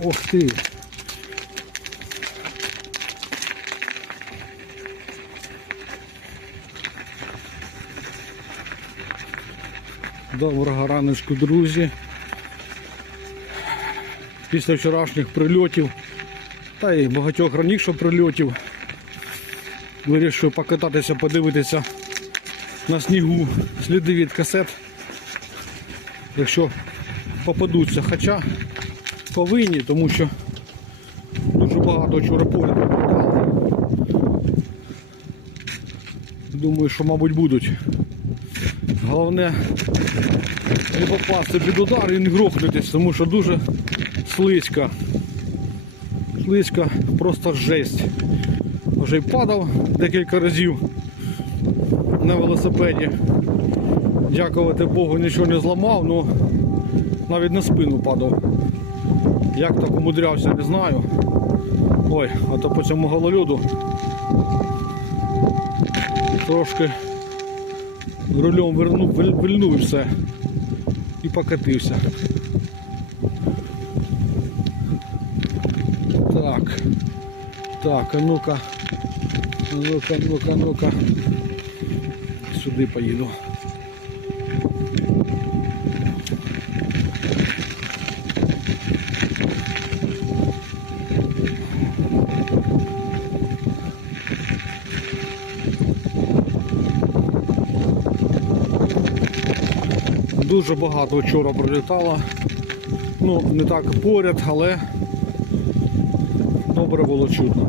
Ох ти. Доброго раночку, друзі. Після вчорашніх прильотів та й багатьох раніше прильотів вирішив покататися, подивитися на снігу сліди від касет. Якщо попадуться, хоча повинні, тому що дуже багато попадало. Думаю, що, мабуть, будуть. Головне не попасти під удар і не грохнутись, тому що дуже слизько. Слизько, просто жесть. Вже й падав декілька разів на велосипеді. Дякувати Богу, нічого не зламав, але навіть на спину падав. Як так умудрявся, не знаю. Ой, а то по цьому гололюду трошки рулем вернув, вильнув і все. І покатився. Так. Так, а ну-ка. А Ну-ка, ну-ка, ну-ка. Сюди поїду. Дуже багато вчора прилітало. Ну, не так поряд, але добре було чутно.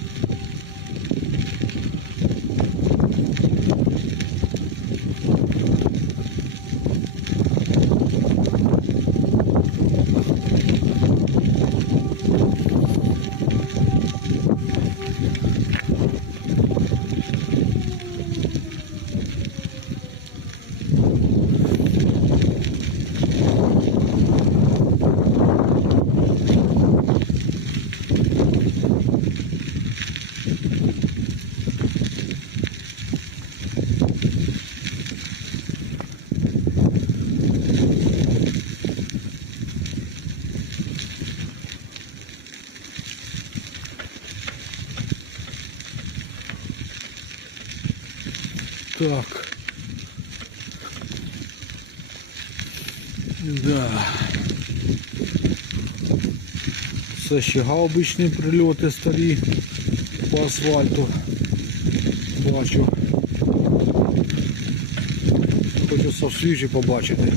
Так. Да. Це ще гаубичні прильоти старі по асфальту. Бачу. Хочеться свіжі побачити.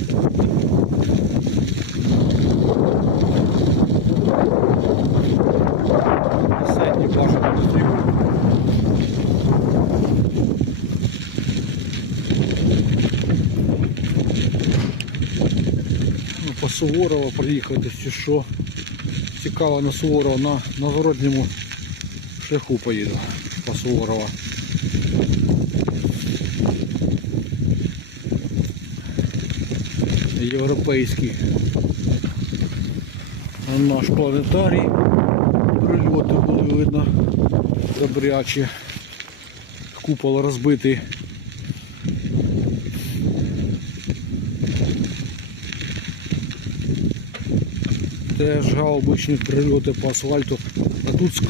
Сетні бажано на снігу. Ну, по Суворова приїхати чи що. Цікаво на Суворова на нагородньому шляху поїду по Суворова. Європейський. Наш планетарій. Прильоти були видно добрячі. Купол розбитий. Теж обычные прильоти по асфальту. А тут